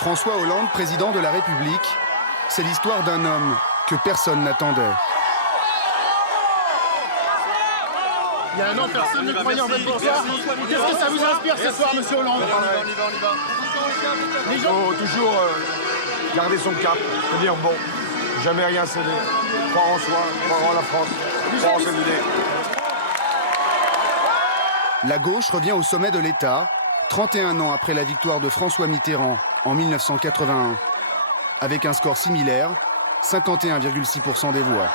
François Hollande, président de la République, c'est l'histoire d'un homme que personne n'attendait. Il y a un an, personne ne croyait en votre bonsoir. Qu'est-ce que ça vous inspire ce soir, monsieur Hollande? On y va. Les gens... Il faut toujours garder son cap, se dire bon, jamais rien céder, croire en soi, croire en la France, croire en ses idées. La gauche revient au sommet de l'État, 31 ans après la victoire de François Mitterrand en 1981, avec un score similaire, 51,6% des voix.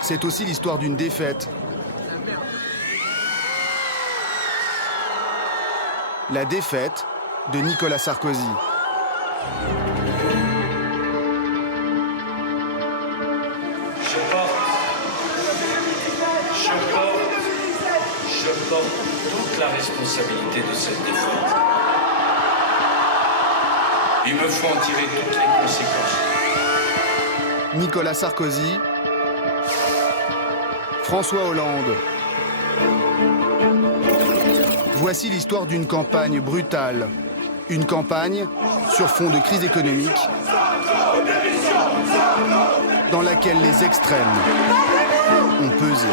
C'est aussi l'histoire d'une défaite. La défaite de Nicolas Sarkozy. Je porte toute la responsabilité de cette défaite. Il me faut en tirer toutes les conséquences. Nicolas Sarkozy, François Hollande. Voici l'histoire d'une campagne brutale. Une campagne sur fond de crise économique dans laquelle les extrêmes ont pesé.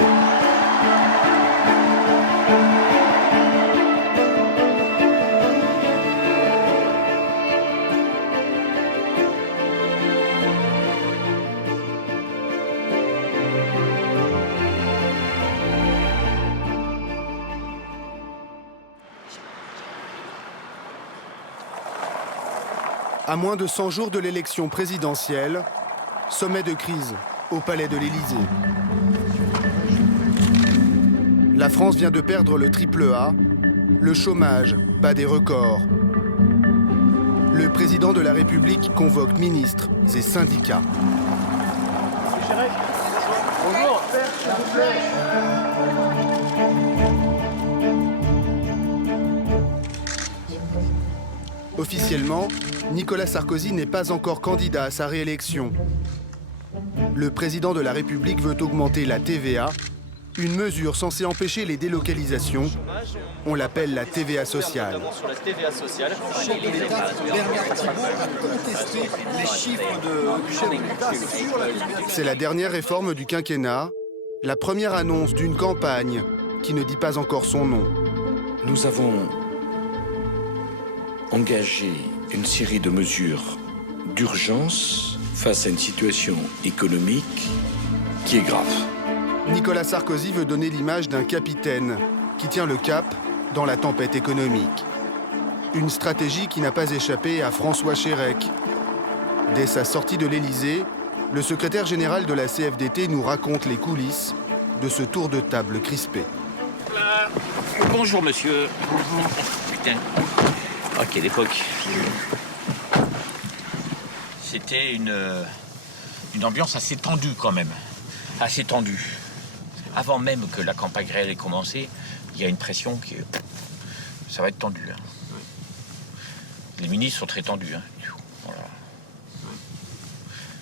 À moins de 100 jours de l'élection présidentielle, sommet de crise au palais de l'Élysée. La France vient de perdre le triple A, le chômage bat des records. Le président de la République convoque ministres et syndicats. Bonjour, s'il vous plaît. Officiellement, Nicolas Sarkozy n'est pas encore candidat à sa réélection. Le président de la République veut augmenter la TVA, une mesure censée empêcher les délocalisations. On l'appelle la TVA sociale. Le chef de l'État, Bernard Thibault, a contesté les chiffres du chef de l'État sur la TVA. C'est la dernière réforme du quinquennat, la première annonce d'une campagne qui ne dit pas encore son nom. Nous avons engagé une série de mesures d'urgence face à une situation économique qui est grave. Nicolas Sarkozy veut donner l'image d'un capitaine qui tient le cap dans la tempête économique. Une stratégie qui n'a pas échappé à François Chérec. Dès sa sortie de l'Élysée, le secrétaire général de la CFDT nous raconte les coulisses de ce tour de table crispé. Bonjour monsieur. Bonjour. Putain. Ah, quelle époque. C'était une ambiance assez tendue quand même. Assez tendue. Avant même que la campagne réelle ait commencé, il y a une pression qui est... Ça va être tendu. Hein. Les ministres sont très tendus. Hein. Voilà.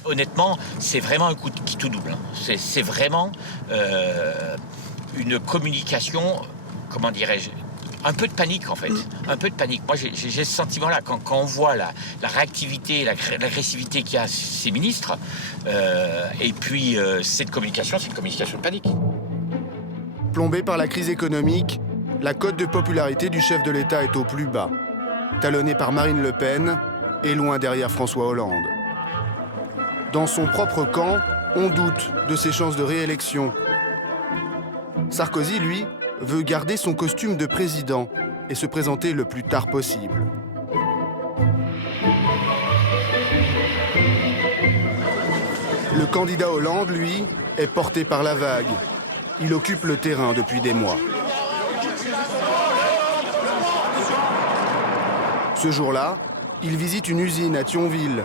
Honnêtement, c'est vraiment un coup qui tout double. Hein. C'est vraiment une communication, comment dirais-je, un peu de panique en fait, un peu de panique. Moi j'ai ce sentiment-là, quand on voit la réactivité, l'agressivité qu'il y a ces ministres, et puis cette communication, c'est une communication de panique. Plombé par la crise économique, la cote de popularité du chef de l'État est au plus bas, talonné par Marine Le Pen et loin derrière François Hollande. Dans son propre camp, on doute de ses chances de réélection. Sarkozy, lui, veut garder son costume de président et se présenter le plus tard possible. Le candidat Hollande, lui, est porté par la vague. Il occupe le terrain depuis des mois. Ce jour-là, il visite une usine à Thionville.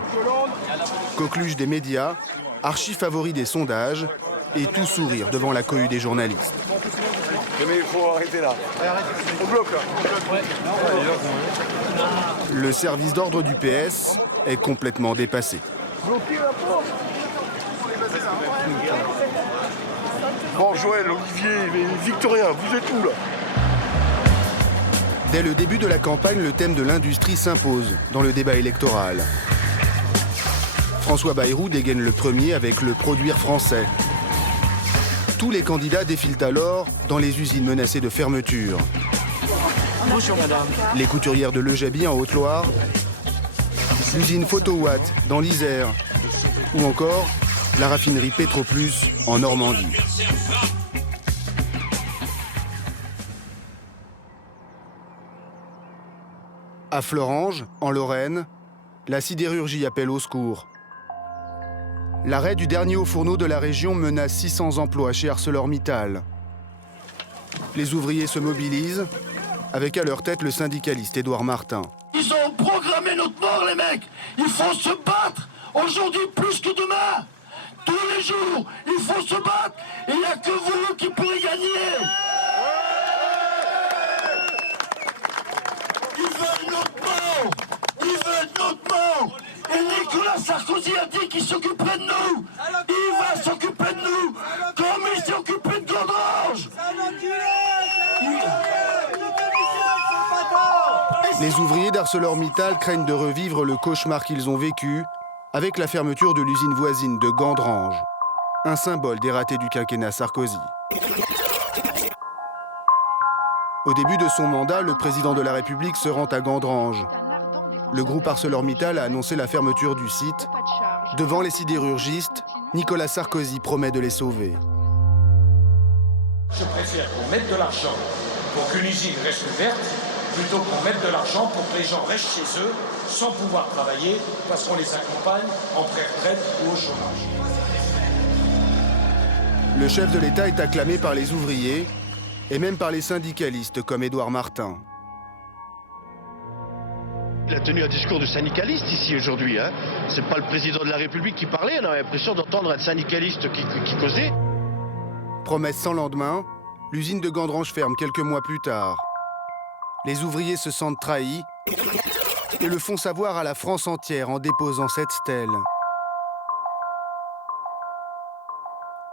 Coqueluche des médias, archi-favori des sondages et tout sourire devant la cohue des journalistes. Mais il faut arrêter là. On bloque là. Le service d'ordre du PS est complètement dépassé. Bloquez la porte. Bon, Joël, Olivier, Victorien, vous êtes où là? Dès le début de la campagne, le thème de l'industrie s'impose dans le débat électoral. François Bayrou dégaine le premier avec le produire français. Tous les candidats défilent alors dans les usines menacées de fermeture. Bonjour madame. Les couturières de Le Jaby en Haute-Loire, l'usine Photowatt dans l'Isère ou encore la raffinerie Petroplus en Normandie. À Florange, en Lorraine, la sidérurgie appelle au secours. L'arrêt du dernier haut fourneau de la région menace 600 emplois chez ArcelorMittal. Les ouvriers se mobilisent, avec à leur tête le syndicaliste Édouard Martin. Ils ont programmé notre mort, les mecs. Il faut se battre, aujourd'hui plus que demain. Tous les jours, il faut se battre. Et il n'y a que vous qui pourrez gagner. Ils veulent notre mort. Ils veulent notre mort. Et Nicolas Sarkozy a dit qu'il s'occuperait de nous. Il va s'occuper de nous, comme il s'est occupé de Gondrange. Les ouvriers d'ArcelorMittal craignent de revivre le cauchemar qu'ils ont vécu avec la fermeture de l'usine voisine de Gandrange, un symbole des ratés du quinquennat Sarkozy. Au début de son mandat, le président de la République se rend à Gandrange. Le groupe ArcelorMittal a annoncé la fermeture du site. Devant les sidérurgistes, Nicolas Sarkozy promet de les sauver. Je préfère qu'on mette de l'argent pour qu'une usine reste ouverte plutôt qu'on mette de l'argent pour que les gens restent chez eux sans pouvoir travailler parce qu'on les accompagne en pré-retraite ou au chômage. Le chef de l'État est acclamé par les ouvriers et même par les syndicalistes comme Édouard Martin. Il a tenu un discours de syndicaliste ici aujourd'hui. C'est pas le président de la République qui parlait, on a l'impression d'entendre un syndicaliste qui causait. Promesse sans lendemain, l'usine de Gandrange ferme quelques mois plus tard. Les ouvriers se sentent trahis et le font savoir à la France entière en déposant cette stèle.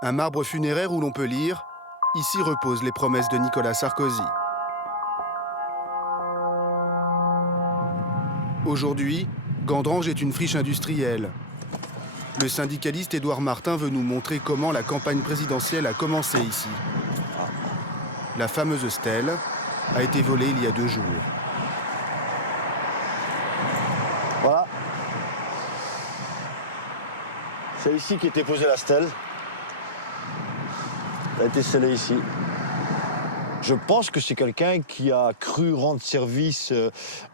Un marbre funéraire où l'on peut lire « Ici reposent les promesses de Nicolas Sarkozy ». Aujourd'hui, Gandrange est une friche industrielle. Le syndicaliste Édouard Martin veut nous montrer comment la campagne présidentielle a commencé ici. La fameuse stèle a été volée il y a 2 jours. Voilà. C'est ici qu'était posée la stèle. Elle a été scellée ici. Je pense que c'est quelqu'un qui a cru rendre service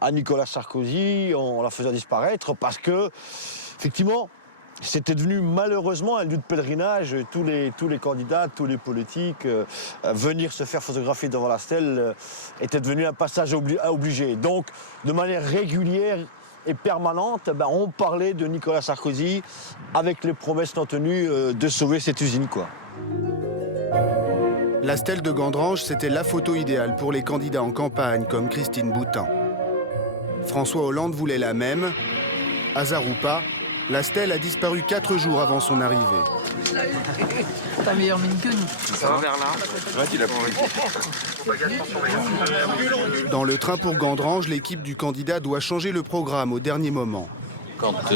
à Nicolas Sarkozy en la faisant disparaître parce que, effectivement, c'était devenu malheureusement un lieu de pèlerinage. Tous les candidats, tous les politiques, venir se faire photographier devant la stèle était devenu un passage obligé. Donc, de manière régulière et permanente, on parlait de Nicolas Sarkozy avec les promesses non tenues de sauver cette usine, quoi. La stèle de Gandrange, c'était la photo idéale pour les candidats en campagne comme Christine Boutin. François Hollande voulait la même. Hasard ou pas, la stèle a disparu 4 jours avant son arrivée. T'as meilleure mine que nous. Ça va vers là. Dans le train pour Gandrange, l'équipe du candidat doit changer le programme au dernier moment. Quand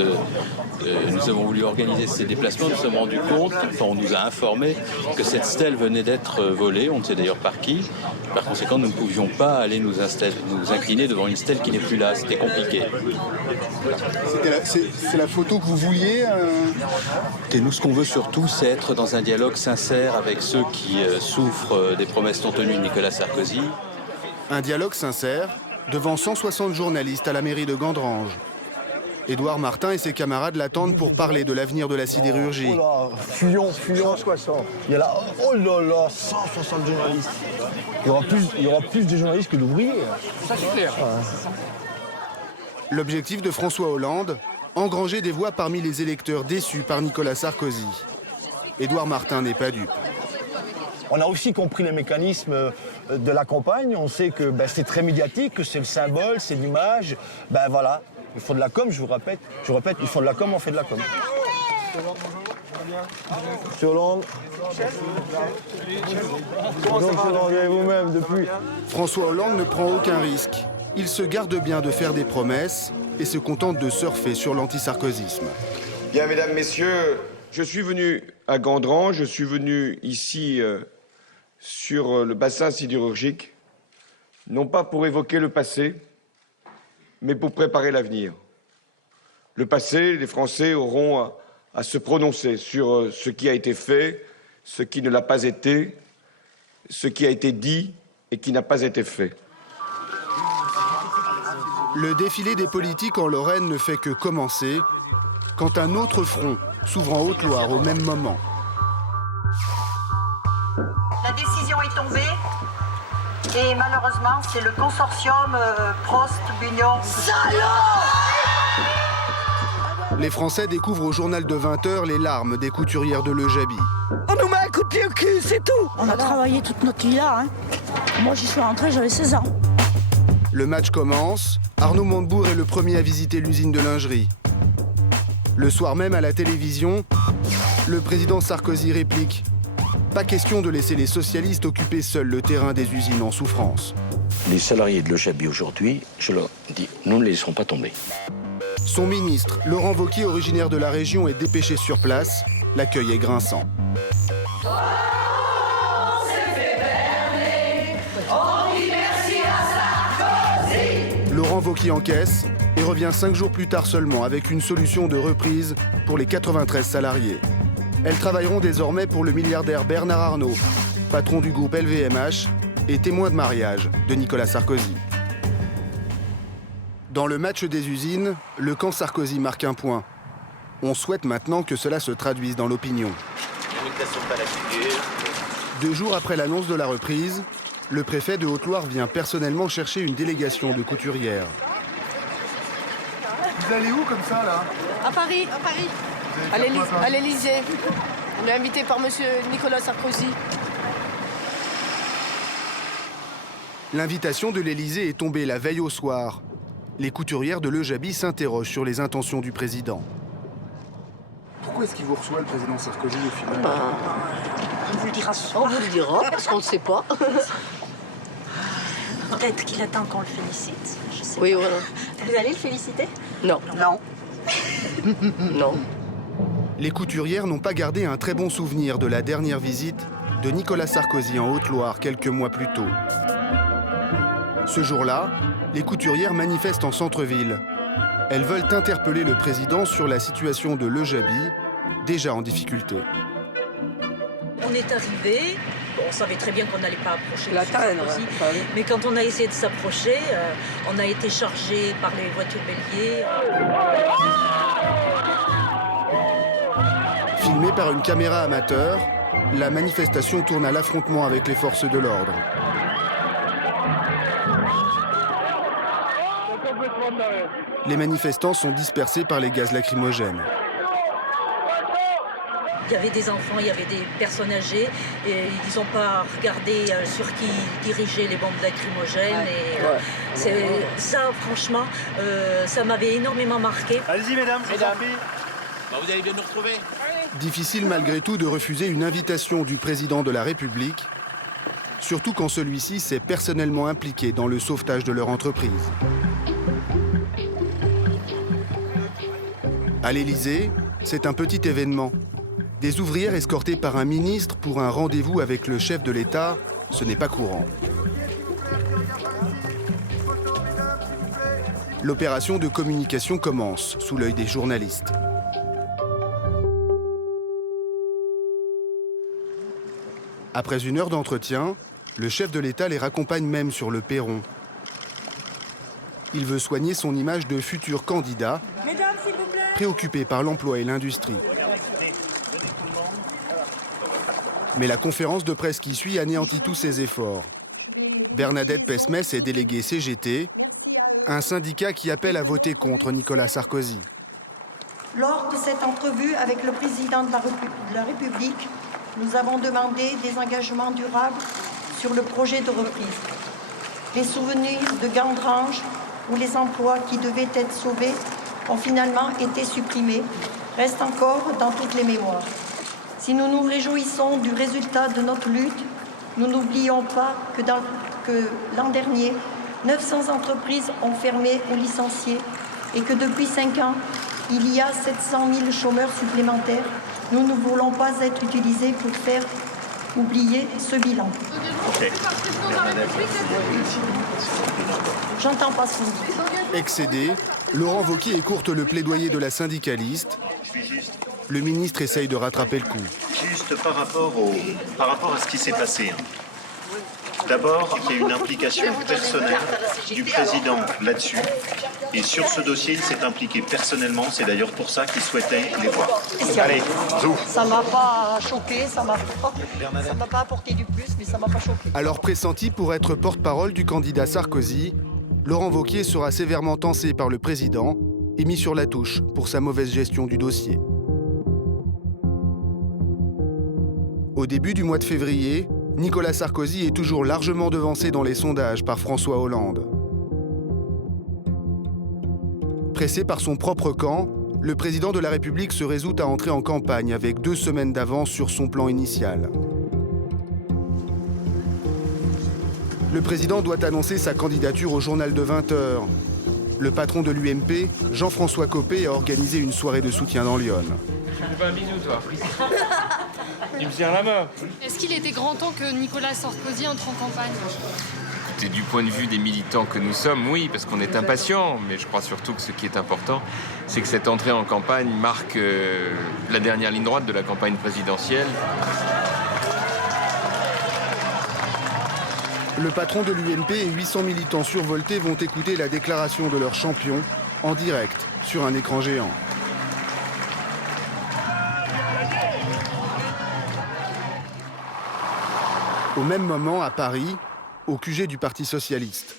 nous avons voulu organiser ces déplacements, nous nous sommes rendus compte, on nous a informé que cette stèle venait d'être volée, on ne sait d'ailleurs par qui. Par conséquent, nous ne pouvions pas aller nous incliner devant une stèle qui n'est plus là, c'était compliqué. C'est la photo que vous vouliez Et nous, ce qu'on veut surtout, c'est être dans un dialogue sincère avec ceux qui souffrent des promesses non tenues de Nicolas Sarkozy. Un dialogue sincère devant 160 journalistes à la mairie de Gandrange. Édouard Martin et ses camarades l'attendent pour parler de l'avenir de la sidérurgie. Oh là, fuyons, 160. Il y a là, oh là là, 160 journalistes. Il y aura plus de journalistes que d'ouvriers. Ça c'est clair. L'objectif de François Hollande, engranger des voix parmi les électeurs déçus par Nicolas Sarkozy. Édouard Martin n'est pas dupe. On a aussi compris les mécanismes de la campagne. On sait que c'est très médiatique, que c'est le symbole, c'est l'image. Voilà. Il faut de la com, je vous répète, il faut de la com, on fait de la com. Monsieur Hollande. Donc, vous rendez vous-même depuis. François Hollande ne prend aucun risque. Il se garde bien de faire des promesses et se contente de surfer sur l'antisarkozysme. Bien, mesdames, messieurs, je suis venu à Gandran, je suis venu ici sur le bassin sidérurgique, non pas pour évoquer le passé, mais pour préparer l'avenir. Le passé, les Français auront à se prononcer sur ce qui a été fait, ce qui ne l'a pas été, ce qui a été dit et qui n'a pas été fait. Le défilé des politiques en Lorraine ne fait que commencer quand un autre front s'ouvre en Haute-Loire au même moment. La décision est tombée et malheureusement c'est le consortium Prost-Bunion. Les Français découvrent au journal de 20h les larmes des couturières de Le Jaby. On nous met un coup de pied au cul, c'est tout. On a travaillé toute notre vie là. Hein. Moi j'y suis rentrée, j'avais 16 ans. Le match commence. Arnaud Montebourg est le premier à visiter l'usine de lingerie. Le soir même à la télévision, le président Sarkozy réplique « Pas question de laisser les socialistes occuper seuls le terrain des usines en souffrance. » Les salariés de Le Jaby aujourd'hui, je leur dis, nous ne les laisserons pas tomber. Son ministre, Laurent Wauquiez, originaire de la région, est dépêché sur place. L'accueil est grinçant. Laurent Wauquiez encaisse et revient 5 jours plus tard seulement avec une solution de reprise pour les 93 salariés. Elles travailleront désormais pour le milliardaire Bernard Arnault, patron du groupe LVMH et témoin de mariage de Nicolas Sarkozy. Dans le match des usines, le camp Sarkozy marque un point. On souhaite maintenant que cela se traduise dans l'opinion. 2 jours après l'annonce de la reprise, le préfet de Haute-Loire vient personnellement chercher une délégation de couturières. Vous allez où comme ça, là? À Paris. À l'Élysée. On est invité par monsieur Nicolas Sarkozy. L'invitation de l'Élysée est tombée la veille au soir. Les couturières de Le Jaby s'interrogent sur les intentions du président. Pourquoi est-ce qu'il vous reçoit, le président Sarkozy, au final? On vous le dira ce soir. On vous le dira, parce qu'on ne sait pas. Peut-être qu'il attend qu'on le félicite. Je sais oui, pas. voilà. Vous allez le féliciter? Non. Non. Non. Les couturières n'ont pas gardé un très bon souvenir de la dernière visite de Nicolas Sarkozy en Haute-Loire quelques mois plus tôt. Ce jour-là, les couturières manifestent en centre-ville. Elles veulent interpeller le président sur la situation de Le Jaby, déjà en difficulté. On est arrivé, on savait très bien qu'on n'allait pas approcher La M. taille, Sarkozy, ouais. mais quand on a essayé de s'approcher, on a été chargé par les voitures béliers. Filmée par une caméra amateur, la manifestation tourne à l'affrontement avec les forces de l'ordre. Les manifestants sont dispersés par les gaz lacrymogènes. Il y avait des enfants, il y avait des personnes âgées, et ils n'ont pas regardé sur qui dirigeaient les bombes lacrymogènes. Ça, franchement, ça m'avait énormément marqué. Allez-y, mesdames, je vous en prie. Vous allez bien nous retrouver. Difficile malgré tout de refuser une invitation du président de la République, surtout quand celui-ci s'est personnellement impliqué dans le sauvetage de leur entreprise. À l'Élysée, c'est un petit événement. Des ouvrières escortées par un ministre pour un rendez-vous avec le chef de l'État, ce n'est pas courant. L'opération de communication commence sous l'œil des journalistes. Après 1 heure d'entretien, le chef de l'État les raccompagne même sur le perron. Il veut soigner son image de futur candidat, préoccupé par l'emploi et l'industrie. Mais la conférence de presse qui suit anéantit tous ses efforts. Bernadette Pesmès est déléguée CGT, un syndicat qui appelle à voter contre Nicolas Sarkozy. Lors de cette entrevue avec le président de la République, nous avons demandé des engagements durables sur le projet de reprise. Les souvenirs de Gandrange, où les emplois qui devaient être sauvés ont finalement été supprimés, restent encore dans toutes les mémoires. Si nous nous réjouissons du résultat de notre lutte, nous n'oublions pas que l'an dernier, 900 entreprises ont fermé ou licencié et que depuis 5 ans, il y a 700 000 chômeurs supplémentaires. Nous ne voulons pas être utilisés pour faire oublier ce bilan. Okay. J'entends pas ce qu'on dit. Excédé, Laurent Wauquiez écourte le plaidoyer de la syndicaliste. Le ministre essaye de rattraper le coup. Juste par rapport à ce qui s'est passé. D'abord, il y a une implication personnelle du président là-dessus. Et sur ce dossier, il s'est impliqué personnellement. C'est d'ailleurs pour ça qu'il souhaitait les voir. Allez, zou. Ça m'a pas choqué, ça m'a pas apporté du plus, mais ça m'a pas choqué. Alors pressenti pour être porte-parole du candidat Sarkozy, Laurent Wauquiez sera sévèrement tensé par le président et mis sur la touche pour sa mauvaise gestion du dossier. Au début du mois de février, Nicolas Sarkozy est toujours largement devancé dans les sondages par François Hollande. Pressé par son propre camp, le président de la République se résout à entrer en campagne avec 2 semaines d'avance sur son plan initial. Le président doit annoncer sa candidature au journal de 20h. Le patron de l'UMP, Jean-François Copé, a organisé une soirée de soutien dans l'Yonne. Tu me fais un bisou, toi. Tu me serres la main. Est-ce qu'il était grand temps que Nicolas Sarkozy entre en campagne? Écoutez, du point de vue des militants que nous sommes, oui, parce qu'on est impatients. Mais je crois surtout que ce qui est important, c'est que cette entrée en campagne marque la dernière ligne droite de la campagne présidentielle. Le patron de l'UMP et 800 militants survoltés vont écouter la déclaration de leur champion en direct sur un écran géant. Au même moment, à Paris, au QG du Parti socialiste.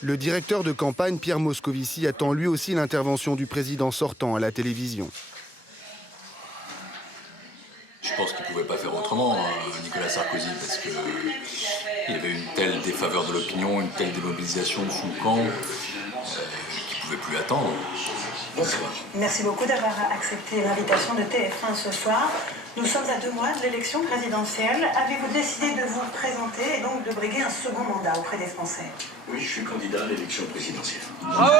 Le directeur de campagne, Pierre Moscovici, attend lui aussi l'intervention du président sortant à la télévision. Je pense qu'il ne pouvait pas faire autrement, Nicolas Sarkozy, parce qu'il y avait une telle défaveur de l'opinion, une telle démobilisation de son camp, qu'il ne pouvait plus attendre. Bonsoir. Merci beaucoup d'avoir accepté l'invitation de TF1 ce soir. Nous sommes à 2 mois de l'élection présidentielle. Avez-vous décidé de vous présenter et donc de briguer un second mandat auprès des Français? Oui, je suis candidat à l'élection présidentielle. Bravo!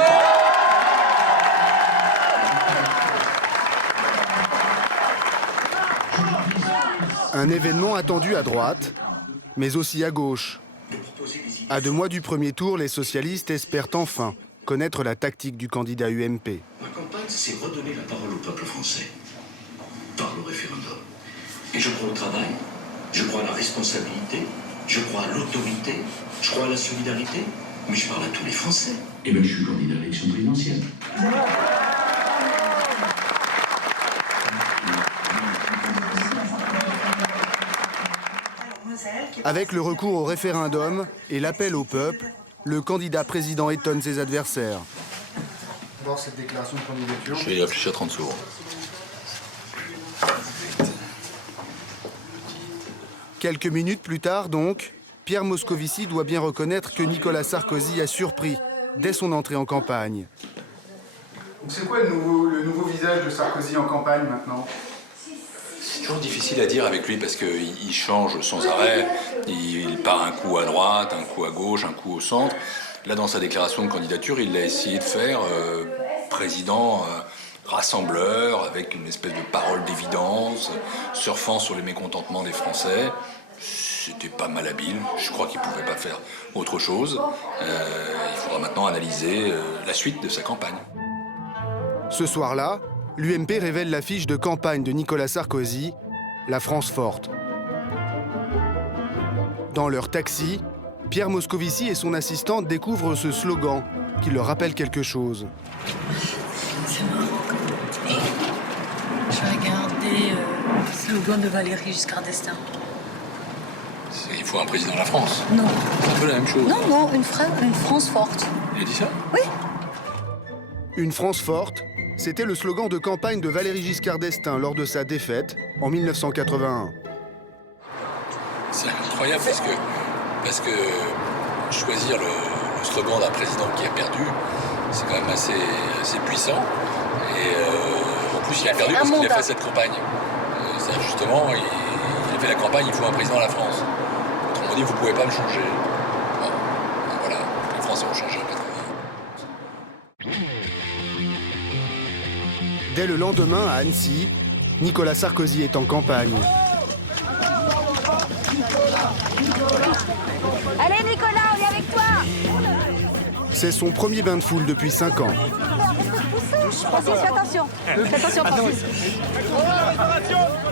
Un événement attendu à droite, mais aussi à gauche. À 2 mois du premier tour, les socialistes espèrent enfin connaître la tactique du candidat UMP. Ma campagne, c'est redonner la parole au peuple français par le référendum. Et je crois au travail, je crois à la responsabilité, je crois à l'autorité, je crois à la solidarité, mais je parle à tous les Français. Eh bien, je suis candidat à l'élection présidentielle. Avec le recours au référendum et l'appel au peuple, le candidat président étonne ses adversaires. Voir cette déclaration de candidature. Je vais y réfléchir 30 secondes. Quelques minutes plus tard, donc, Pierre Moscovici doit bien reconnaître que Nicolas Sarkozy a surpris dès son entrée en campagne. C'est quoi le nouveau visage de Sarkozy en campagne maintenant? C'est toujours difficile à dire avec lui parce qu'il change sans arrêt. Il part un coup à droite, un coup à gauche, un coup au centre. Là, dans sa déclaration de candidature, il a essayé de faire président rassembleur, avec une espèce de parole d'évidence, surfant sur les mécontentements des Français. C'était pas mal habile. Je crois qu'il pouvait pas faire autre chose. Il faudra maintenant analyser la suite de sa campagne. Ce soir-là, l'UMP révèle l'affiche de campagne de Nicolas Sarkozy, La France forte. Dans leur taxi, Pierre Moscovici et son assistante découvrent ce slogan qui leur rappelle quelque chose. C'est marrant. Je regardais le slogan de Valéry Giscard d'Estaing. Il faut un président de la France. Non. C'est un peu la même chose. Non, une France forte. Il a dit ça? Oui. Une France forte, c'était le slogan de campagne de Valéry Giscard d'Estaing lors de sa défaite en 1981. C'est incroyable parce que choisir le slogan d'un président qui a perdu, c'est quand même assez puissant. Et en plus, il a perdu parce qu'il a fait cette campagne. C'est-à-dire justement, il a fait la campagne, il faut un président à la France. Autrement dit, vous ne pouvez pas me changer. Bon, ben voilà, les Français ont changé en 80. Dès le lendemain, à Annecy, Nicolas Sarkozy est en campagne. Allez Nicolas, on est avec toi. C'est son premier bain de foule depuis 5 ans. Francis, fais attention. Fais attention, Francis.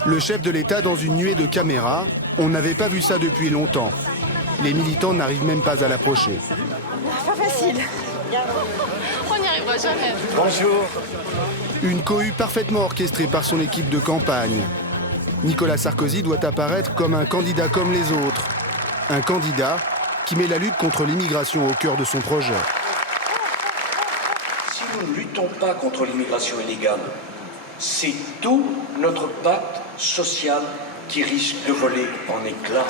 Le chef de l'État dans une nuée de caméras, on n'avait pas vu ça depuis longtemps. Les militants n'arrivent même pas à l'approcher. Pas facile. On n'y arrivera jamais. Bonjour. Une cohue parfaitement orchestrée par son équipe de campagne. Nicolas Sarkozy doit apparaître comme un candidat comme les autres. Un candidat qui met la lutte contre l'immigration au cœur de son projet. Si nous ne luttons pas contre l'immigration illégale, c'est tout notre pacte social qui risque de voler en éclats.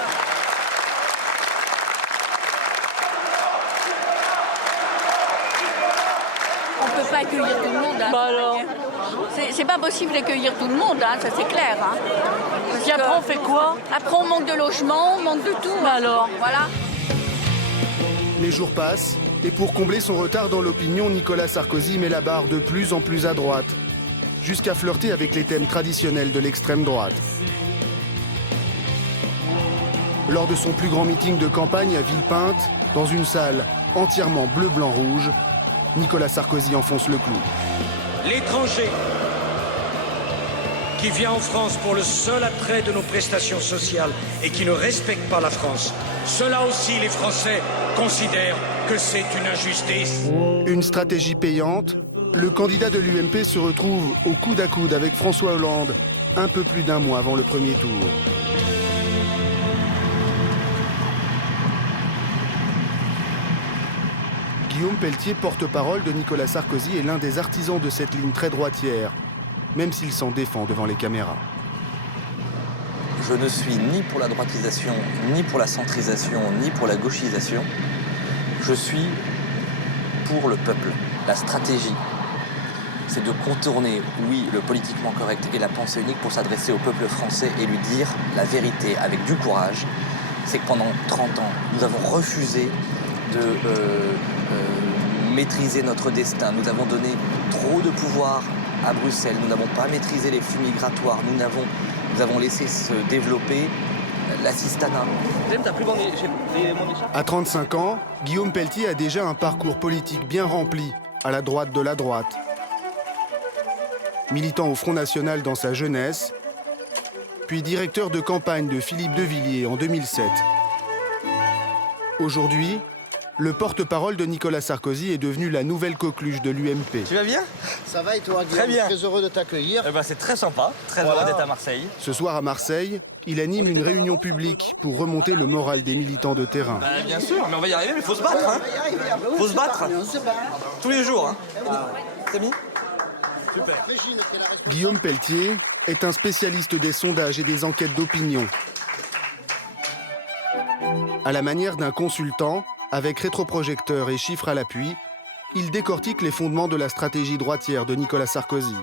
On ne peut pas accueillir tout le monde. Hein. Bah alors. C'est pas possible d'accueillir tout le monde, hein, ça c'est clair. Hein. Puis après on fait quoi? Après on manque de logement, on manque de tout. Bah alors. Voilà. Les jours passent, et pour combler son retard dans l'opinion, Nicolas Sarkozy met la barre de plus en plus à droite, jusqu'à flirter avec les thèmes traditionnels de l'extrême droite. Lors de son plus grand meeting de campagne à Villepinte, dans une salle entièrement bleu-blanc-rouge, Nicolas Sarkozy enfonce le clou. L'étranger qui vient en France pour le seul attrait de nos prestations sociales et qui ne respecte pas la France, cela aussi les Français considèrent que c'est une injustice. Une stratégie payante, le candidat de l'UMP se retrouve au coude à coude avec François Hollande, un peu plus d'un mois avant le premier tour. Guillaume Pelletier, porte-parole de Nicolas Sarkozy, est l'un des artisans de cette ligne très droitière, même s'il s'en défend devant les caméras. Je ne suis ni pour la droitisation, ni pour la centrisation, ni pour la gauchisation. Je suis pour le peuple. La stratégie, c'est de contourner, oui, le politiquement correct et la pensée unique pour s'adresser au peuple français et lui dire la vérité avec du courage. C'est que pendant 30 ans, nous avons refusé de maîtriser notre destin. Nous avons donné trop de pouvoir à Bruxelles. Nous n'avons pas maîtrisé les flux migratoires. Nous avons laissé se développer l'assistanat. À 35 ans, Guillaume Pelletier a déjà un parcours politique bien rempli, à la droite de la droite. Militant au Front National dans sa jeunesse, puis directeur de campagne de Philippe de Villiers en 2007. Aujourd'hui, le porte-parole de Nicolas Sarkozy est devenu la nouvelle coqueluche de l'UMP. Tu vas bien? Ça va et toi, Guillaume? Très bien. Très heureux de t'accueillir. C'est très sympa, très heureux d'être à Marseille. Ce soir à Marseille, il anime une réunion publique pour remonter le moral des militants de terrain. Bien sûr, mais on va y arriver, mais il faut se battre. Hein. Faut se battre. Tous les jours. Hein. C'est mis? Super. Guillaume Pelletier est un spécialiste des sondages et des enquêtes d'opinion. À la manière d'un consultant, avec rétroprojecteur et chiffres à l'appui, il décortique les fondements de la stratégie droitière de Nicolas Sarkozy.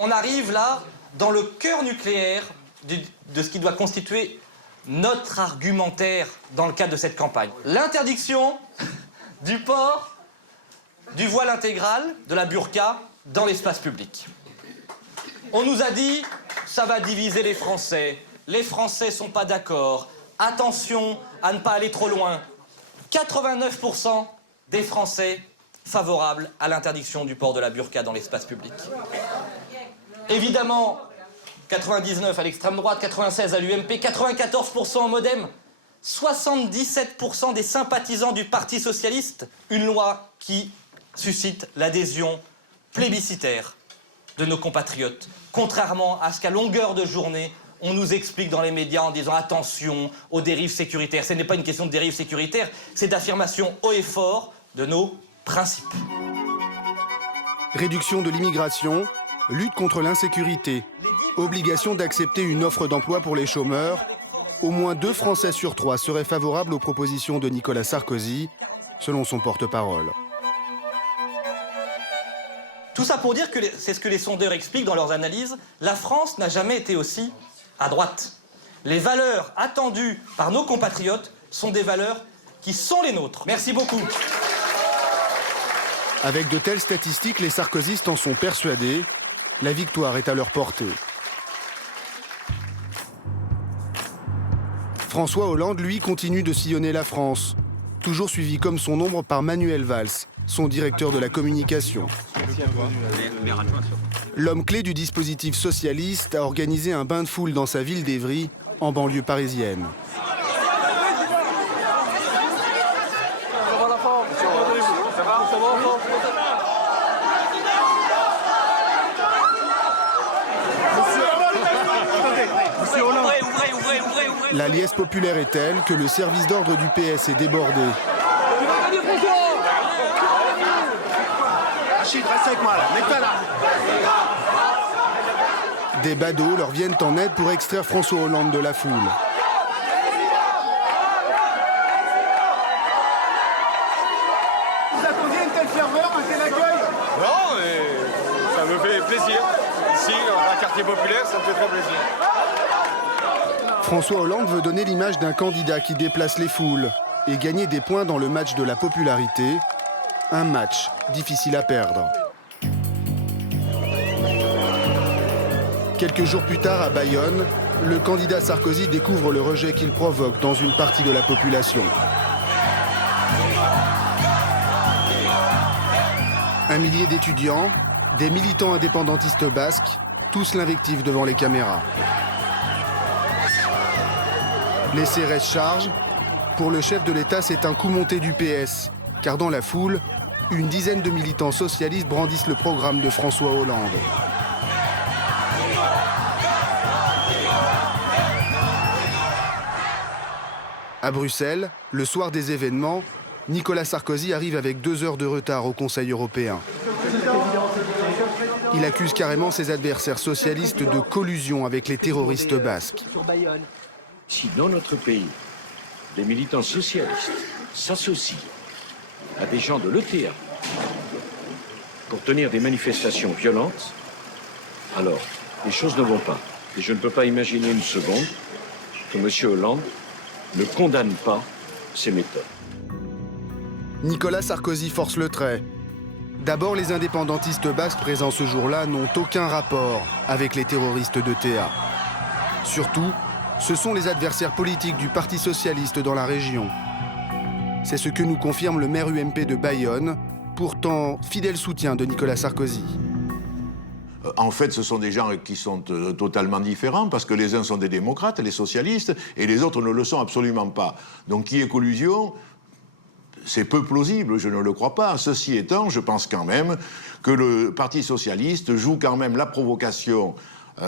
On arrive là dans le cœur nucléaire de ce qui doit constituer notre argumentaire dans le cadre de cette campagne. L'interdiction du port du voile intégral, de la burqa, dans l'espace public. On nous a dit, ça va diviser les Français sont pas d'accord, attention à ne pas aller trop loin. 89% des Français favorables à l'interdiction du port de la burqa dans l'espace public. Évidemment, 99 à l'extrême droite, 96 à l'UMP, 94% au MoDem, 77% des sympathisants du Parti socialiste, une loi qui suscite l'adhésion plébiscitaire de nos compatriotes, contrairement à ce qu'à longueur de journée, on nous explique dans les médias en disant attention aux dérives sécuritaires. Ce n'est pas une question de dérives sécuritaires, c'est d'affirmation haut et fort de nos principes. Réduction de l'immigration, lutte contre l'insécurité, obligation d'accepter une offre d'emploi pour les chômeurs. Au moins 2 Français sur 3 seraient favorables aux propositions de Nicolas Sarkozy, selon son porte-parole. Tout ça pour dire que c'est ce que les sondeurs expliquent dans leurs analyses, la France n'a jamais été aussi à droite. Les valeurs attendues par nos compatriotes sont des valeurs qui sont les nôtres. Merci beaucoup. Avec de telles statistiques, les sarkozystes en sont persuadés. La victoire est à leur portée. François Hollande, lui, continue de sillonner la France, toujours suivi comme son ombre par Manuel Valls, son directeur de la communication. L'homme clé du dispositif socialiste a organisé un bain de foule dans sa ville d'Évry, en banlieue parisienne. La liesse populaire est telle que le service d'ordre du PS est débordé. Rachid, reste avec moi là, mets-toi là. Des badauds leur viennent en aide pour extraire François Hollande de la foule. Vous attendiez une telle ferveur, un tel accueil? Non, mais ça me fait plaisir. Ici, dans un quartier populaire, ça me fait très plaisir. François Hollande veut donner l'image d'un candidat qui déplace les foules et gagner des points dans le match de la popularité, un match difficile à perdre. Quelques jours plus tard, à Bayonne, le candidat Sarkozy découvre le rejet qu'il provoque dans une partie de la population. Un millier d'étudiants, des militants indépendantistes basques, tous l'invectivent devant les caméras. Les CRS chargent. Pour le chef de l'État, c'est un coup monté du PS, car dans la foule, une dizaine de militants socialistes brandissent le programme de François Hollande. À Bruxelles, le soir des événements, Nicolas Sarkozy arrive avec 2 heures de retard au Conseil européen. Il accuse carrément ses adversaires socialistes de collusion avec les terroristes basques. Si dans notre pays, des militants socialistes s'associent à des gens de l'ETA pour tenir des manifestations violentes, alors les choses ne vont pas. Et je ne peux pas imaginer une seconde que M. Hollande ne condamne pas ces méthodes. Nicolas Sarkozy force le trait. D'abord, les indépendantistes basques présents ce jour-là n'ont aucun rapport avec les terroristes d'ETA. Surtout, ce sont les adversaires politiques du Parti socialiste dans la région. C'est ce que nous confirme le maire UMP de Bayonne, pourtant fidèle soutien de Nicolas Sarkozy. En fait, ce sont des gens qui sont totalement différents, parce que les uns sont des démocrates, les socialistes, et les autres ne le sont absolument pas. Donc, qui est collusion ? C'est peu plausible, je ne le crois pas. Ceci étant, je pense quand même que le Parti socialiste joue quand même la provocation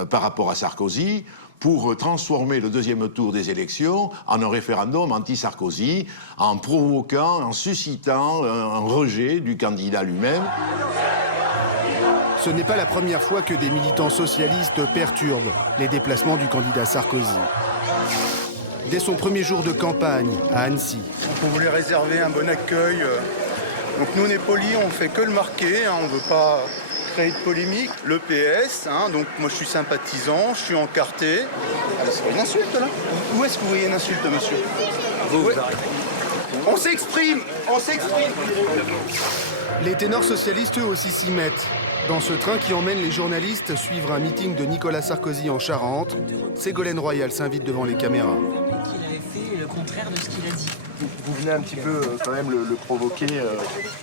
par rapport à Sarkozy pour transformer le deuxième tour des élections en un référendum anti-Sarkozy, en provoquant, en suscitant un rejet du candidat lui-même. Ce n'est pas la première fois que des militants socialistes perturbent les déplacements du candidat Sarkozy. Dès son premier jour de campagne à Annecy. On voulait réserver un bon accueil. Donc nous on est polis, on fait que le marquer, on ne veut pas créer de polémique. Le PS, donc moi je suis sympathisant, je suis encarté. Ah, c'est pas une insulte là? Où est-ce que vous voyez une insulte, monsieur? Vous arrêtez. On s'exprime. Les ténors socialistes eux aussi s'y mettent. Dans ce train qui emmène les journalistes suivre un meeting de Nicolas Sarkozy en Charente, Ségolène Royal s'invite devant les caméras. Qu'il avait fait le contraire de ce qu'il a dit. Vous venez un petit peu quand même le provoquer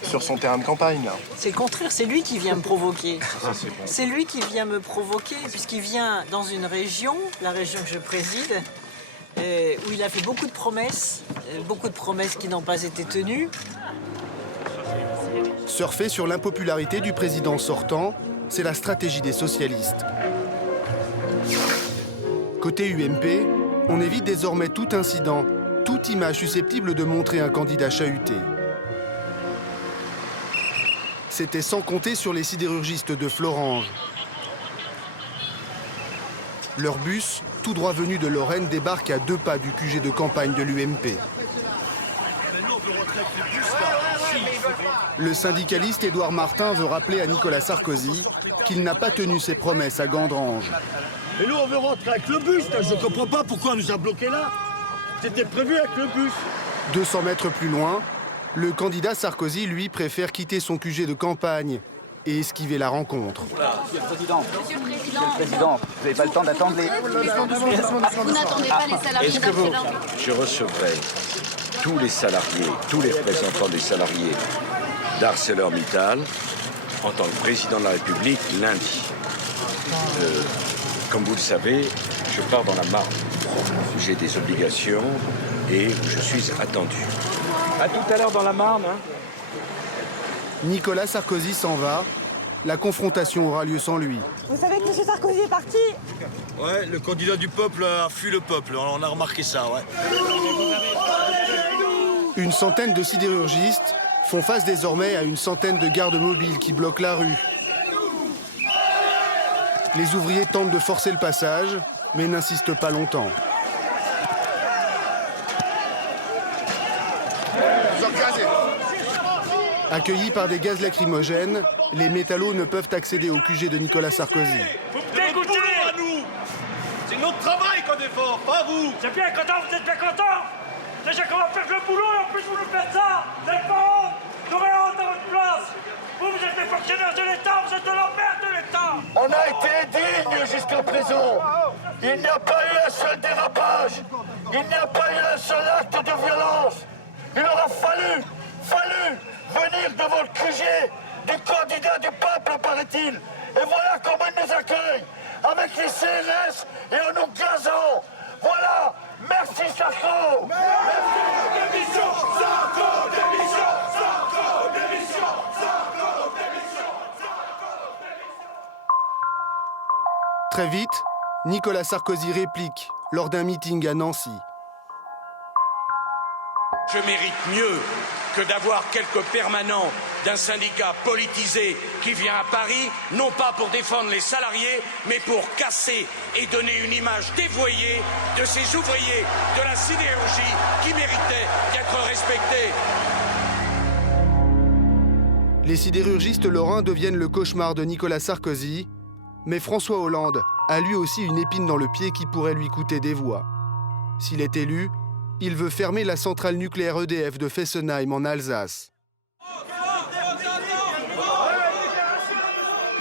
sur son terrain de campagne là. C'est le contraire, c'est lui qui vient me provoquer. Ah, c'est bon. C'est lui qui vient me provoquer puisqu'il vient dans une région, la région que je préside, où il a fait beaucoup de promesses qui n'ont pas été tenues. Surfer sur l'impopularité du président sortant, c'est la stratégie des socialistes. Côté UMP, on évite désormais tout incident, toute image susceptible de montrer un candidat chahuté. C'était sans compter sur les sidérurgistes de Florange. Leur bus, tout droit venu de Lorraine, débarque à 2 pas du QG de campagne de l'UMP. Le syndicaliste Édouard Martin veut rappeler à Nicolas Sarkozy qu'il n'a pas tenu ses promesses à Gandrange. Et nous, on veut rentrer avec le bus. Je ne comprends pas pourquoi on nous a bloqués là. C'était prévu avec le bus. 200 mètres plus loin, le candidat Sarkozy, lui, préfère quitter son QG de campagne et esquiver la rencontre. Monsieur le Président. Monsieur le Président, vous n'avez pas le temps d'attendre les... Vous n'attendez pas les salariés Est-ce que vous... d'Arcelor. Je recevrai tous les salariés, tous les représentants des salariés d'ArcelorMittal en tant que président de la République lundi. Comme vous le savez, je pars dans la Marne. J'ai des obligations et je suis attendu. À tout à l'heure dans la Marne. Hein. Nicolas Sarkozy s'en va. La confrontation aura lieu sans lui. Vous savez que M. Sarkozy est parti? Ouais, le candidat du peuple a fui le peuple. On a remarqué ça, ouais. Une centaine de sidérurgistes font face désormais à une centaine de gardes mobiles qui bloquent la rue. Les ouvriers tentent de forcer le passage, mais n'insistent pas longtemps. Accueillis par des gaz lacrymogènes, les métallos ne peuvent accéder au QG de Nicolas Sarkozy. Vous me dégoûtez à nous. C'est notre travail qu'on défend, pas vous. C'est bien content, vous êtes bien content. Déjà qu'on va faire le boulot et en plus vous nous faites ça. Vous n'avez pas honte. Vous aurez honte à votre place. Vous êtes des fonctionnaires de l'État, vous êtes de l'emmerde de l'État. On a été dignes jusqu'à présent. Il n'y a pas eu un seul dérapage. Il n'y a pas eu un seul acte de violence. Il aura fallu venir devant le QG du candidat du peuple, paraît-il. Et voilà comment il nous accueille, avec les CRS et en nous gazant. Voilà, merci Sarko. Merci. Démission, Sarko, démission, Sarko, démission, Sarko, démission, Sarko, démission. Très vite, Nicolas Sarkozy réplique lors d'un meeting à Nancy. Je mérite mieux que d'avoir quelques permanents d'un syndicat politisé qui vient à Paris, non pas pour défendre les salariés, mais pour casser et donner une image dévoyée de ces ouvriers de la sidérurgie qui méritaient d'être respectés. Les sidérurgistes lorrains deviennent le cauchemar de Nicolas Sarkozy, mais François Hollande a lui aussi une épine dans le pied qui pourrait lui coûter des voix. S'il est élu, il veut fermer la centrale nucléaire EDF de Fessenheim en Alsace.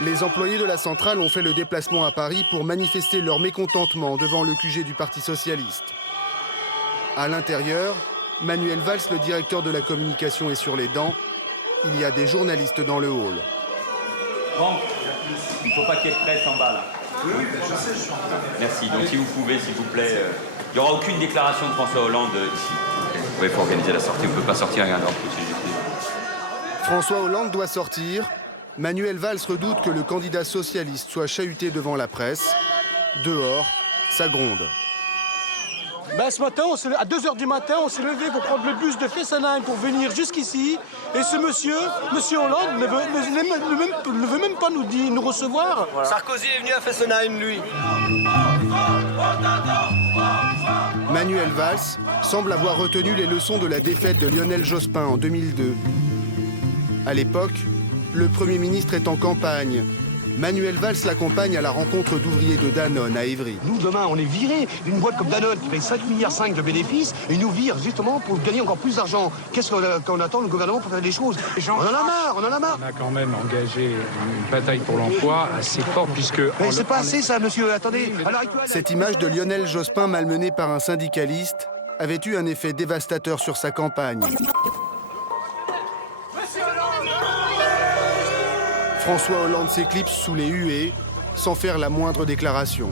Les employés de la centrale ont fait le déplacement à Paris pour manifester leur mécontentement devant le QG du Parti socialiste. À l'intérieur, Manuel Valls, le directeur de la communication, est sur les dents. Il y a des journalistes dans le hall. Bon, il ne faut pas qu'il y ait de presse en bas là. Oui, je sais, je suis en train de... Merci. Donc si vous pouvez, s'il vous plaît, il n'y aura aucune déclaration de François Hollande ici. Oui, il faut organiser la sortie. On ne peut pas sortir avec un ordre de CGT. François Hollande doit sortir. Manuel Valls redoute que le candidat socialiste soit chahuté devant la presse. Dehors, ça gronde. Ben, ce matin, à 2h du matin, on s'est levé pour prendre le bus de Fessenheim pour venir jusqu'ici. Et ce monsieur Hollande, ne veut même pas nous recevoir. Voilà. Sarkozy est venu à Fessenheim, lui. Manuel Valls semble avoir retenu les leçons de la défaite de Lionel Jospin en 2002. À l'époque, le Premier ministre est en campagne. Manuel Valls l'accompagne à la rencontre d'ouvriers de Danone à Évry. Nous, demain, on est virés d'une boîte comme Danone qui paye 5,5 milliards de bénéfices et nous vire justement pour gagner encore plus d'argent. Qu'est-ce qu'on attend le gouvernement pour faire des choses? On en a marre. On a quand même engagé une bataille pour l'emploi assez forte puisque... Mais c'est pas assez ça, monsieur, attendez. Cette image de Lionel Jospin malmené par un syndicaliste avait eu un effet dévastateur sur sa campagne. François Hollande s'éclipse sous les huées, sans faire la moindre déclaration.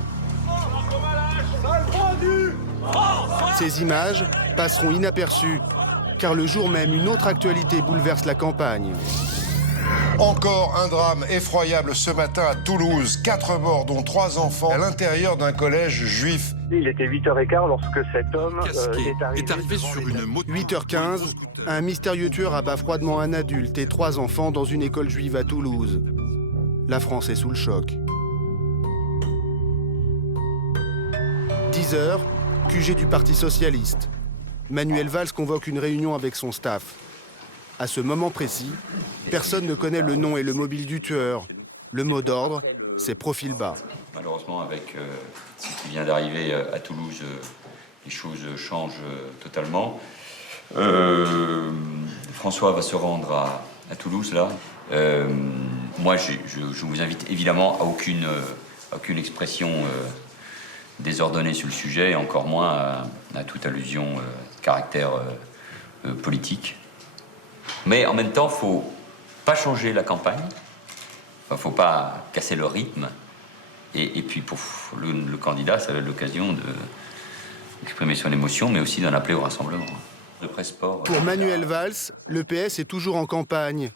Ces images passeront inaperçues, car le jour même, une autre actualité bouleverse la campagne. Encore un drame effroyable ce matin à Toulouse. 4 morts, dont 3 enfants, à l'intérieur d'un collège juif. Il était 8h15 lorsque cet homme est arrivé sur une moto. 8h15, un mystérieux tueur abat froidement un adulte et 3 enfants dans une école juive à Toulouse. La France est sous le choc. 10h, QG du Parti socialiste. Manuel Valls convoque une réunion avec son staff. À ce moment précis, personne ne connaît le nom et le mobile du tueur. Le mot d'ordre, c'est profil bas. Malheureusement, avec ce qui vient d'arriver à Toulouse, les choses changent totalement. François va se rendre à Toulouse, là. Moi, je vous invite évidemment à aucune expression désordonnée sur le sujet, et encore moins à toute allusion de caractère politique. Mais en même temps, il ne faut pas changer la campagne, il ne faut pas casser le rythme. Et puis pour le candidat, ça va être l'occasion d'exprimer son émotion, mais aussi d'en appeler au rassemblement. De presse sport. Pour Manuel Valls, le PS est toujours en campagne,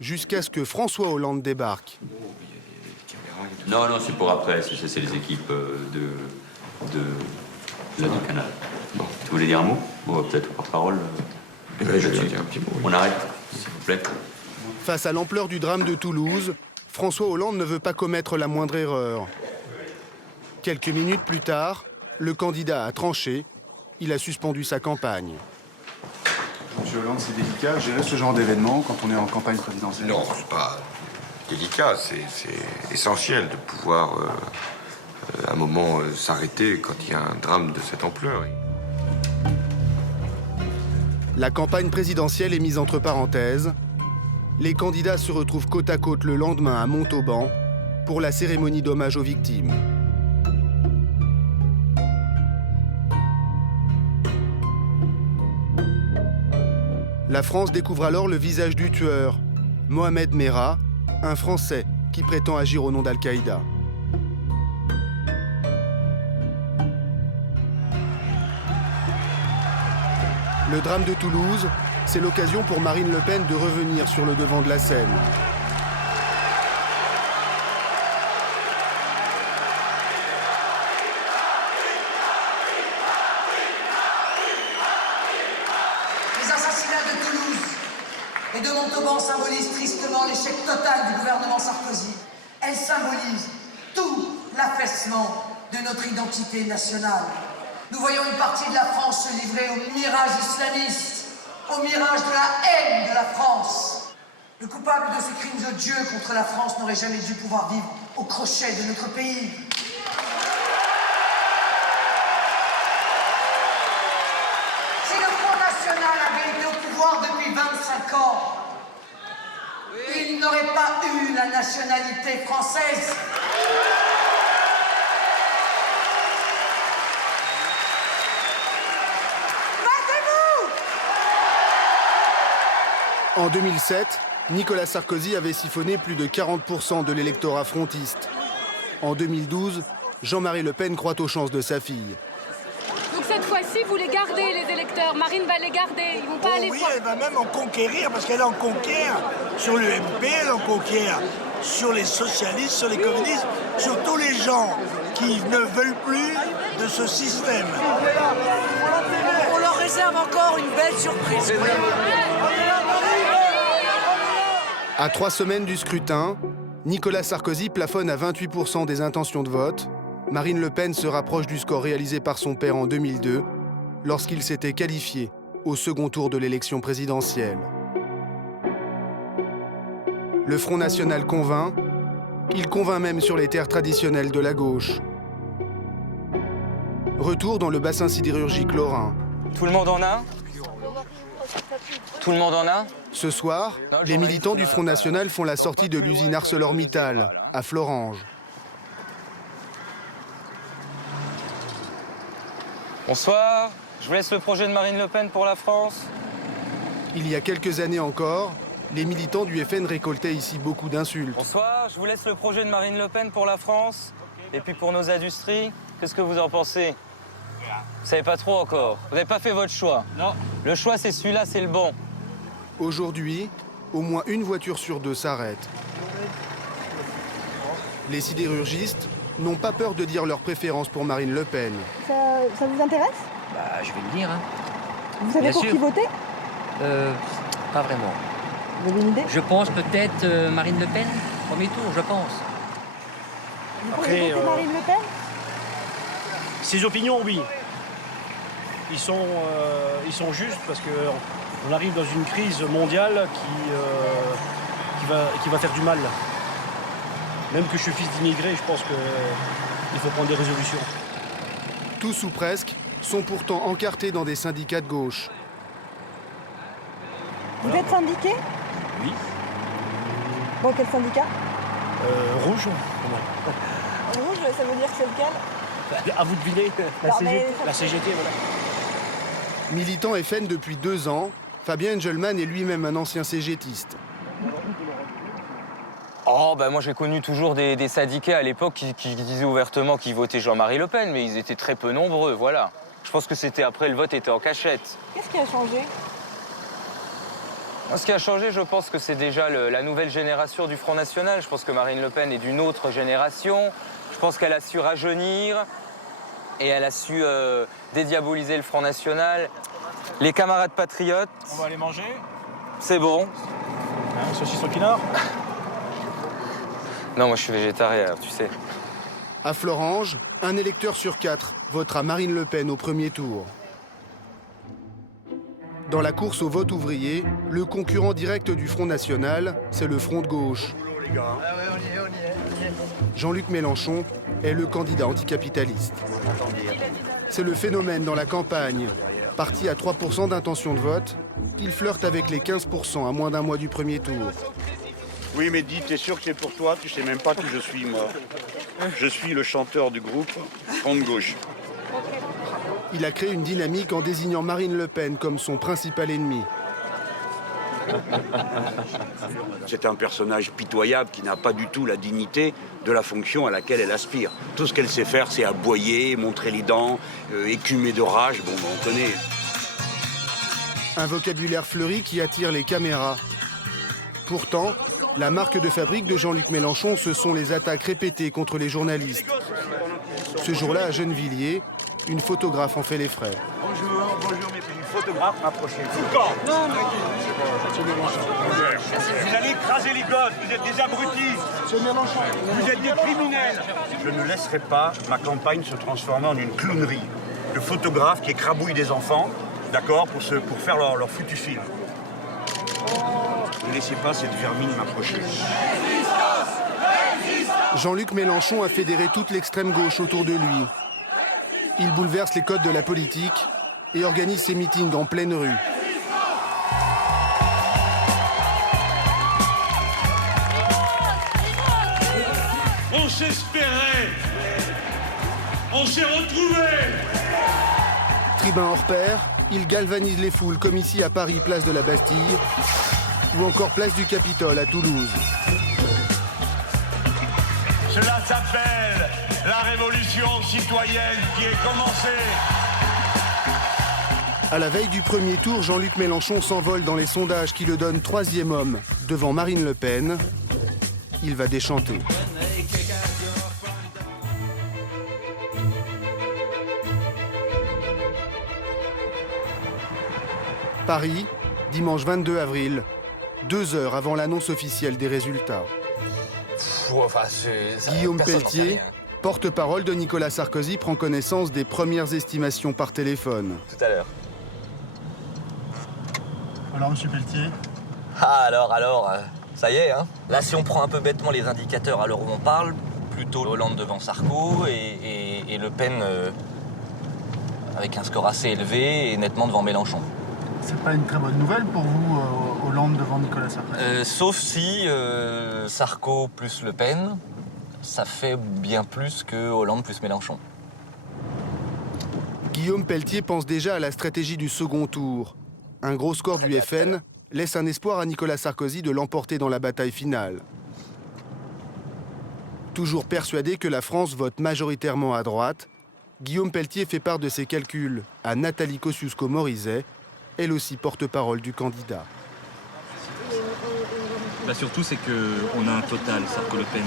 jusqu'à ce que François Hollande débarque. Non, c'est pour après, c'est les équipes de Canal. Bon. Tu voulais dire un mot? Bon, peut-être porte-parole. Je vais dire un petit mot. On arrête, s'il vous plaît. Face à l'ampleur du drame de Toulouse, François Hollande ne veut pas commettre la moindre erreur. Quelques minutes plus tard, le candidat a tranché. Il a suspendu sa campagne. Monsieur Hollande, c'est délicat de gérer ce genre d'événement quand on est en campagne présidentielle? Non, c'est pas délicat. C'est essentiel de pouvoir, à un moment, s'arrêter quand il y a un drame de cette ampleur. La campagne présidentielle est mise entre parenthèses. Les candidats se retrouvent côte à côte le lendemain à Montauban pour la cérémonie d'hommage aux victimes. La France découvre alors le visage du tueur, Mohamed Merah, un Français qui prétend agir au nom d'Al-Qaïda. Le drame de Toulouse, c'est l'occasion pour Marine Le Pen de revenir sur le devant de la scène. Les assassinats de Toulouse et de Montauban symbolisent tristement l'échec total du gouvernement Sarkozy. Elles symbolisent tout l'affaissement de notre identité nationale. Nous voyons une partie de la France se livrer au mirage islamiste, au mirage de la haine de la France. Le coupable de ces crimes odieux contre la France n'aurait jamais dû pouvoir vivre au crochet de notre pays. Si le Front National avait été au pouvoir depuis 25 ans, il n'aurait pas eu la nationalité française. En 2007, Nicolas Sarkozy avait siphonné plus de 40% de l'électorat frontiste. En 2012, Jean-Marie Le Pen croit aux chances de sa fille. Donc cette fois-ci, vous les gardez, les électeurs. Marine va les garder. Ils vont pas aller... Oui, elle va même en conquérir, parce qu'elle en conquiert sur l'UMP, elle en conquiert sur les socialistes, sur les communistes, sur tous les gens qui ne veulent plus de ce système. On leur réserve encore une belle surprise. À 3 semaines du scrutin, Nicolas Sarkozy plafonne à 28% des intentions de vote. Marine Le Pen se rapproche du score réalisé par son père en 2002, lorsqu'il s'était qualifié au second tour de l'élection présidentielle. Le Front National convainc. Il convainc même sur les terres traditionnelles de la gauche. Retour dans le bassin sidérurgique lorrain. Tout le monde en a? Tout le monde en a? Ce soir, les militants du Front National font la sortie de l'usine ArcelorMittal, à Florange. Bonsoir, je vous laisse le projet de Marine Le Pen pour la France. Il y a quelques années encore, les militants du FN récoltaient ici beaucoup d'insultes. Bonsoir, je vous laisse le projet de Marine Le Pen pour la France. Et puis pour nos industries, qu'est-ce que vous en pensez? Vous savez pas trop encore. Vous n'avez pas fait votre choix. Non. Le choix, c'est celui-là, c'est le bon. Aujourd'hui, au moins une voiture sur 2 s'arrête. Les sidérurgistes n'ont pas peur de dire leur préférence pour Marine Le Pen. Ça vous intéresse? Bah, je vais le dire. Hein. Vous savez pour qui voter? Pas vraiment. Vous avez une idée? Je pense peut-être Marine Le Pen, premier tour, je pense. Vous pourriez voter Marine Le Pen? Ses opinions, oui. Ils sont justes parce que On arrive dans une crise mondiale qui va faire du mal. Même que je suis fils d'immigrés, je pense qu'il faut prendre des résolutions. Tous ou presque sont pourtant encartés dans des syndicats de gauche. Vous êtes syndiqué? Oui. Dans quel syndicat? Rouge. Rouge, ça veut dire que c'est lequel? À vous de deviner. La CGT, voilà. Militant FN depuis 2 ans, Fabien Engelmann est lui-même un ancien cégétiste. Oh, bah moi j'ai connu toujours des syndiqués à l'époque qui disaient ouvertement qu'ils votaient Jean-Marie Le Pen, mais ils étaient très peu nombreux, voilà. Je pense que c'était après, le vote était en cachette. Qu'est-ce qui a changé? Ce qui a changé, je pense que c'est déjà la nouvelle génération du Front National. Je pense que Marine Le Pen est d'une autre génération. Je pense qu'elle a su rajeunir et elle a su dédiaboliser le Front National. Les camarades patriotes... On va aller manger? C'est bon. Saucisse au pinard? Non, moi je suis végétarien, tu sais. À Florange, un électeur sur 4 votera Marine Le Pen au premier tour. Dans la course au vote ouvrier, le concurrent direct du Front National, c'est le Front de gauche. Jean-Luc Mélenchon est le candidat anticapitaliste. C'est le phénomène dans la campagne. Parti à 3% d'intention de vote, il flirte avec les 15% à moins d'un mois du premier tour. Oui, mais dis, t'es sûr que c'est pour toi? Tu sais même pas qui je suis, moi. Je suis le chanteur du groupe Front de gauche. Il a créé une dynamique en désignant Marine Le Pen comme son principal ennemi. C'est un personnage pitoyable qui n'a pas du tout la dignité de la fonction à laquelle elle aspire. Tout ce qu'elle sait faire, c'est aboyer, montrer les dents, écumer de rage. Bon, on connaît. Un vocabulaire fleuri qui attire les caméras. Pourtant, la marque de fabrique de Jean-Luc Mélenchon, ce sont les attaques répétées contre les journalistes. Ce jour-là, à Gennevilliers, une photographe en fait les frais. Bonjour, une photographe, approchez-vous. Non, vous allez écraser les gosses, vous êtes des abrutis. Vous êtes des criminels. Je ne laisserai pas ma campagne se transformer en une clownerie de photographes qui écrabouillent des enfants, d'accord, pour faire leur foutu film. Ne laissez pas cette vermine m'approcher. Jean-Luc Mélenchon a fédéré toute l'extrême gauche autour de lui. Il bouleverse les codes de la politique et organise ses meetings en pleine rue. On s'espérait. On s'est retrouvés. Tribun hors pair, il galvanise les foules comme ici à Paris, place de la Bastille, ou encore place du Capitole à Toulouse. Cela s'appelle la révolution citoyenne qui est commencée. À la veille du premier tour, Jean-Luc Mélenchon s'envole dans les sondages qui le donnent 3e homme devant Marine Le Pen. Il va déchanter. Paris, dimanche 22 avril, 2 heures avant l'annonce officielle des résultats. Guillaume Pelletier, porte-parole de Nicolas Sarkozy, prend connaissance des premières estimations par téléphone. Tout à l'heure. Alors, monsieur Pelletier? Alors, ça y est, hein. Là, si on prend un peu bêtement les indicateurs à l'heure où on parle, plutôt Hollande devant Sarko et Le Pen avec un score assez élevé et nettement devant Mélenchon. C'est pas une très bonne nouvelle pour vous, Hollande devant Nicolas Sarkozy? Sauf si Sarko plus Le Pen, ça fait bien plus que Hollande plus Mélenchon. Guillaume Pelletier pense déjà à la stratégie du second tour. Un gros score du FN laisse un espoir à Nicolas Sarkozy de l'emporter dans la bataille finale. Toujours persuadé que la France vote majoritairement à droite, Guillaume Pelletier fait part de ses calculs à Nathalie Kosciusko-Morizet, elle aussi porte-parole du candidat. Surtout, c'est qu'on a un total Sarko-Le Pen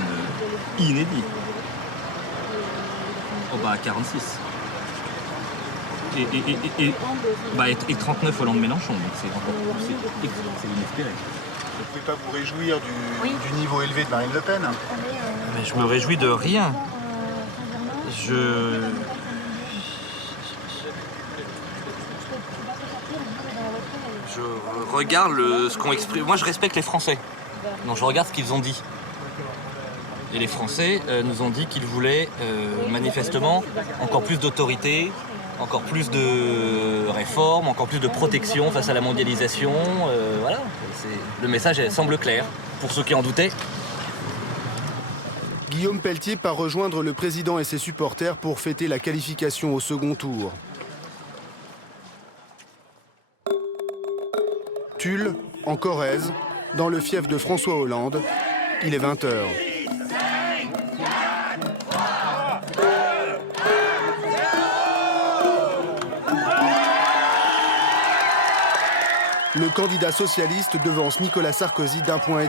inédit. 46. Et 39 Hollande-Mélenchon, donc c'est encore plus, c'est inespéré. Vous ne pouvez pas vous réjouir du niveau élevé de Marine Le Pen? Mais je me réjouis de rien. je regarde ce qu'on exprime. Moi, je respecte les Français. Donc, je regarde ce qu'ils ont dit. Et les Français nous ont dit qu'ils voulaient manifestement encore plus d'autorité, encore plus de réformes, encore plus de protection face à la mondialisation. Voilà, le message semble clair, pour ceux qui en doutaient. Guillaume Pelletier part rejoindre le président et ses supporters pour fêter la qualification au second tour. Tulle, en Corrèze, dans le fief de François Hollande, il est 20h. Le candidat socialiste devance Nicolas Sarkozy d'1,5 point.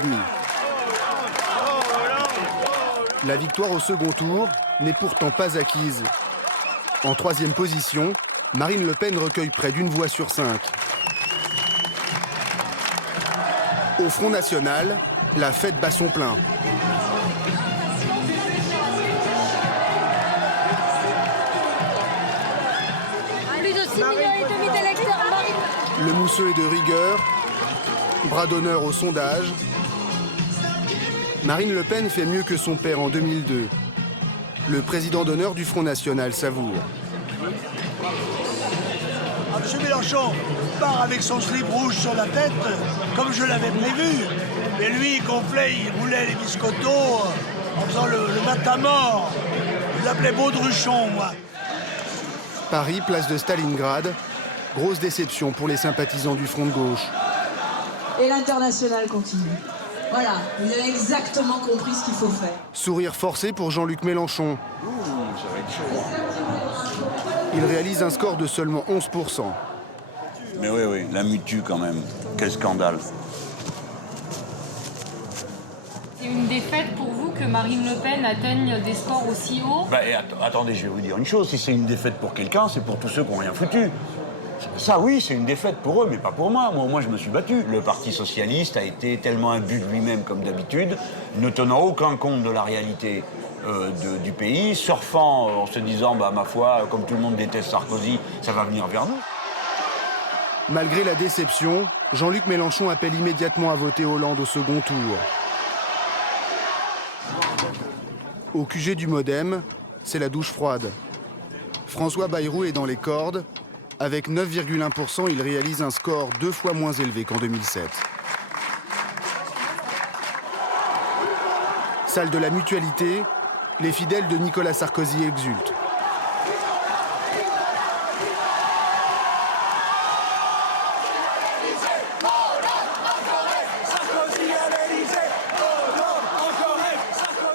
La victoire au second tour n'est pourtant pas acquise. En 3e position, Marine Le Pen recueille près d'1 voix sur 5. Au Front National, la fête bat son plein. Plus de 6,5 millions d'électeurs. Le mousseux est de rigueur, bras d'honneur au sondage. Marine Le Pen fait mieux que son père en 2002. Le président d'honneur du Front National savoure. M. Mélenchon part avec son slip rouge sur la tête, comme je l'avais prévu. Mais lui, il gonflait, il roulait les biscottos en faisant le matamor. Je l'appelais Baudruchon, moi. Paris, place de Stalingrad. Grosse déception pour les sympathisants du Front de gauche. Et l'international continue. Voilà, vous avez exactement compris ce qu'il faut faire. Sourire forcé pour Jean-Luc Mélenchon. Il réalise un score de seulement 11%. Mais oui, la mutu quand même. Quel scandale. C'est une défaite pour vous que Marine Le Pen atteigne des scores aussi hauts? Attendez, je vais vous dire une chose. Si c'est une défaite pour quelqu'un, c'est pour tous ceux qui n'ont rien foutu. Ça, oui, c'est une défaite pour eux, mais pas pour moi. Moi, je me suis battu. Le Parti socialiste a été tellement imbu de lui-même, comme d'habitude, ne tenant aucun compte de la réalité du pays, surfant en se disant, ma foi, comme tout le monde déteste Sarkozy, ça va venir vers nous. Malgré la déception, Jean-Luc Mélenchon appelle immédiatement à voter Hollande au second tour. Au QG du Modem, c'est la douche froide. François Bayrou est dans les cordes. Avec 9,1%, il réalise un score 2 fois moins élevé qu'en 2007. Salle de la Mutualité, les fidèles de Nicolas Sarkozy exultent.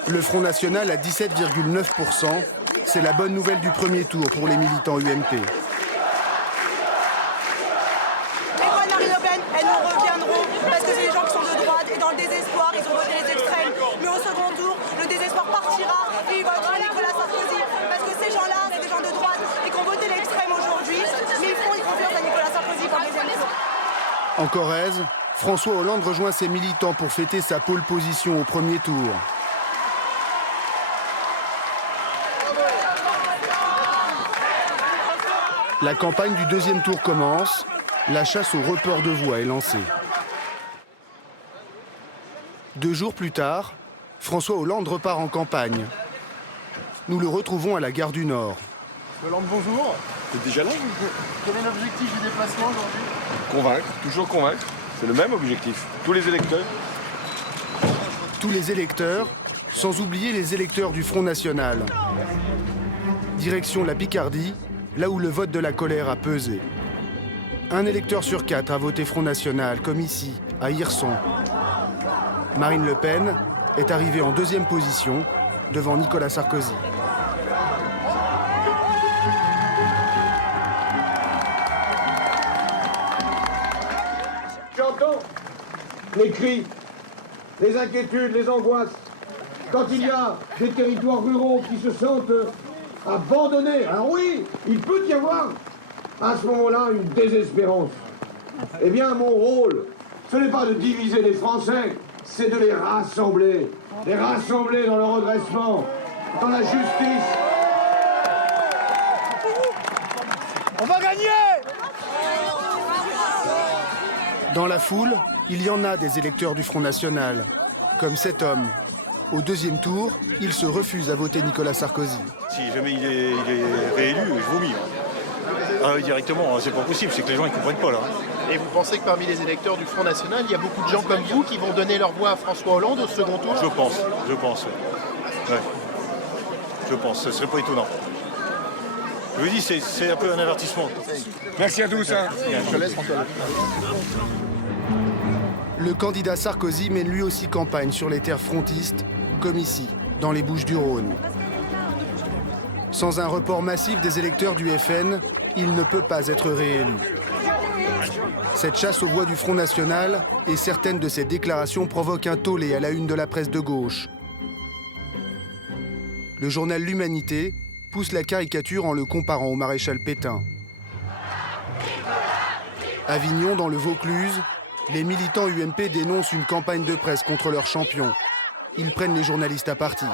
Le Front National à 17,9%, c'est la bonne nouvelle du premier tour pour les militants UMP. En Corrèze, François Hollande rejoint ses militants pour fêter sa pole position au premier tour. La campagne du deuxième tour commence. La chasse au report de voix est lancée. 2 jours plus tard, François Hollande repart en campagne. Nous le retrouvons à la gare du Nord. Hollande, bonjour. T'es déjà là? Quel est l'objectif du déplacement aujourd'hui? Convaincre, toujours convaincre. C'est le même objectif. Tous les électeurs. Tous les électeurs, sans oublier les électeurs du Front National. Direction la Picardie, là où le vote de la colère a pesé. 1 électeur sur 4 a voté Front National, comme ici, à Hirson. Marine Le Pen est arrivée en 2e position, devant Nicolas Sarkozy. J'entends les cris, les inquiétudes, les angoisses. Quand il y a des territoires ruraux qui se sentent abandonnés, alors oui, il peut y avoir à ce moment-là une désespérance. Eh bien, mon rôle, ce n'est pas de diviser les Français, c'est de les rassembler dans le redressement, dans la justice. On va gagner! Dans la foule, il y en a des électeurs du Front National, comme cet homme. Au deuxième tour, il se refuse à voter Nicolas Sarkozy. Si jamais il est réélu, je vomis. Ah oui, directement, c'est pas possible, c'est que les gens ils comprennent pas là. Et vous pensez que parmi les électeurs du Front National, il y a beaucoup de gens comme vous qui vont donner leur voix à François Hollande au second tour? Je pense. Ouais. Je pense, ce serait pas étonnant. Je vous dis, c'est un peu un avertissement. Merci à tous. Hein. Je te laisse, François. Le candidat Sarkozy mène lui aussi campagne sur les terres frontistes, comme ici, dans les Bouches-du-Rhône. Sans un report massif des électeurs du FN, il ne peut pas être réélu. Cette chasse aux voix du Front National et certaines de ses déclarations provoquent un tollé à la une de la presse de gauche. Le journal L'Humanité pousse la caricature en le comparant au maréchal Pétain. Avignon, dans le Vaucluse, les militants UMP dénoncent une campagne de presse contre leur champion. Ils prennent les journalistes à partie.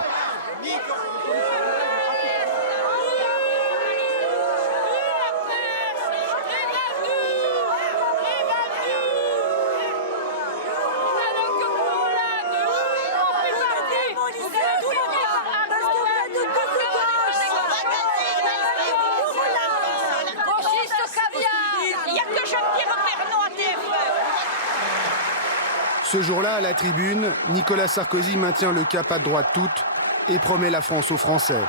Ce jour-là, à la tribune, Nicolas Sarkozy maintient le cap à droite toute et promet la France aux Français.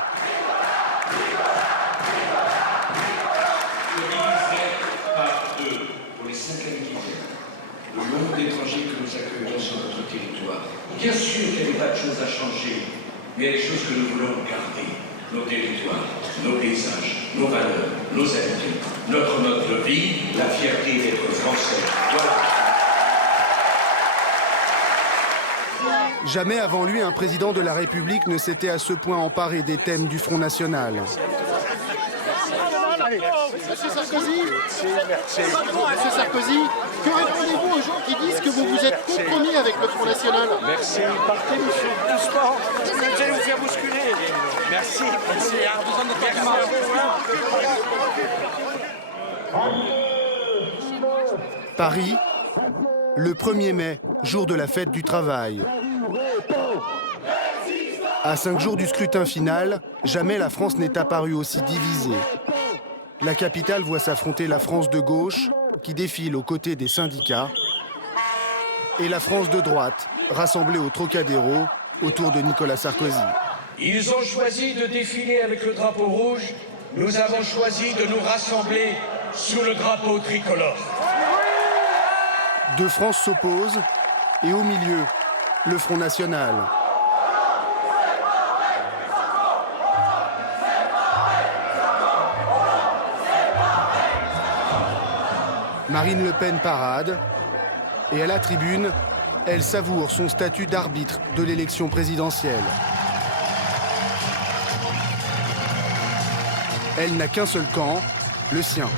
Pour les 5 années qui viennent, le nombre d'étrangers que nous accueillons sur notre territoire. Bien sûr qu'il y a des tas de choses à changer, mais il y a des choses que nous voulons garder. Nos territoires, nos paysages, nos valeurs, nos habitudes, notre mode de vie, la fierté d'être français. Voilà. Jamais avant lui, un président de la République ne s'était à ce point emparé des thèmes du Front National. Monsieur Sarkozy, que répondez-vous aux gens qui disent que vous vous êtes compromis avec le Front National? Merci, partez monsieur, doucement, vous allez vous faire bousculer. Merci. Paris, le 1er mai, jour de la fête du travail. À 5 jours du scrutin final, jamais la France n'est apparue aussi divisée. La capitale voit s'affronter la France de gauche, qui défile aux côtés des syndicats, et la France de droite, rassemblée au Trocadéro, autour de Nicolas Sarkozy. Ils ont choisi de défiler avec le drapeau rouge, nous avons choisi de nous rassembler sous le drapeau tricolore. Deux France s'opposent, et au milieu, le Front National. Marine Le Pen parade, et à la tribune, elle savoure son statut d'arbitre de l'élection présidentielle. Elle n'a qu'un seul camp, le sien.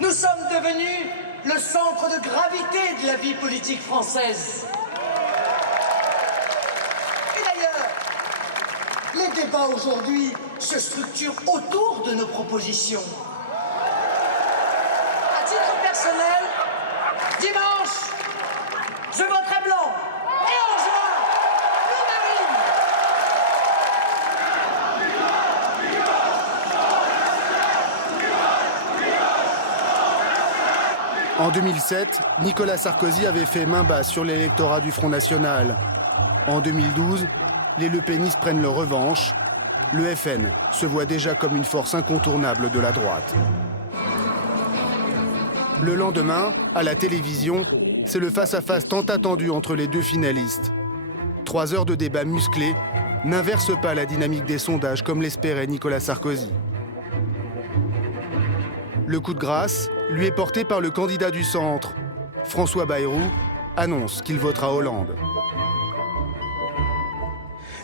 Nous sommes devenus le centre de gravité de la vie politique française. Et d'ailleurs, les débats aujourd'hui se structurent autour de nos propositions. À titre personnel, dimanche, je voterai blanc. Et en juin, En 2007, Nicolas Sarkozy avait fait main basse sur l'électorat du Front National. En 2012, les Le Penistes prennent leur revanche. Le FN se voit déjà comme une force incontournable de la droite. Le lendemain, à la télévision, c'est le face-à-face tant attendu entre les deux finalistes. 3 heures de débat musclé n'inversent pas la dynamique des sondages comme l'espérait Nicolas Sarkozy. Le coup de grâce lui est porté par le candidat du centre. François Bayrou annonce qu'il votera Hollande.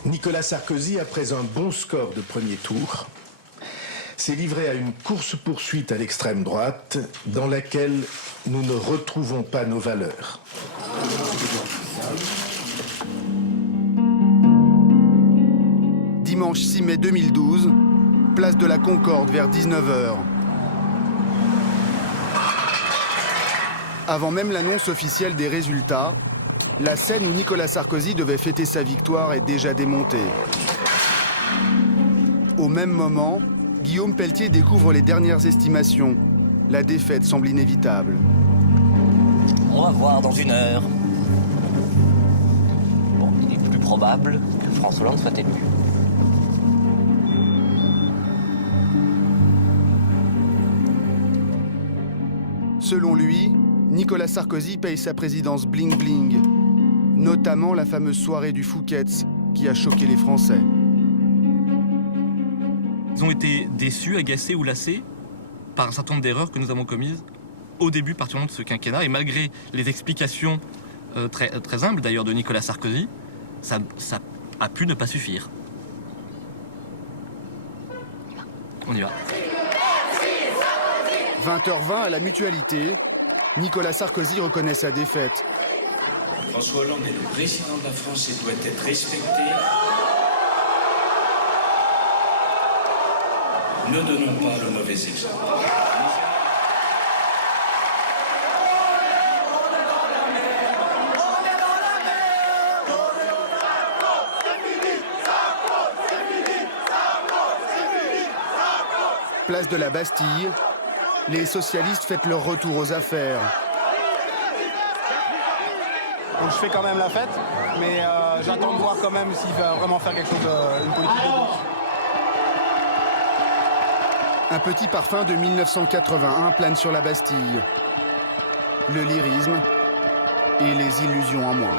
Nicolas Sarkozy, après un bon score de premier tour, s'est livré à une course-poursuite à l'extrême droite dans laquelle nous ne retrouvons pas nos valeurs. Dimanche 6 mai 2012, place de la Concorde vers 19h. Avant même l'annonce officielle des résultats, la scène où Nicolas Sarkozy devait fêter sa victoire est déjà démontée. Au même moment, Guillaume Pelletier découvre les dernières estimations. La défaite semble inévitable. On va voir dans 1 heure. Bon, il est plus probable que François Hollande soit élu. Selon lui, Nicolas Sarkozy paye sa présidence bling-bling, notamment la fameuse soirée du Fouquet's qui a choqué les Français. Ils ont été déçus, agacés ou lassés par un certain nombre d'erreurs que nous avons commises au début, particulièrement de ce quinquennat. Et malgré les explications très humbles d'ailleurs de Nicolas Sarkozy, ça a pu ne pas suffire. On y va. 20h20 à la Mutualité, Nicolas Sarkozy reconnaît sa défaite. François Hollande est le président de la France et doit être respecté. Ne donnons pas le mauvais exemple. Place de la Bastille, les socialistes fêtent leur retour aux affaires. Donc je fais quand même la fête, mais j'attends de voir quand même s'il va vraiment faire quelque chose, une politique de gauche. Un petit parfum de 1981 plane sur la Bastille. Le lyrisme et les illusions en moins.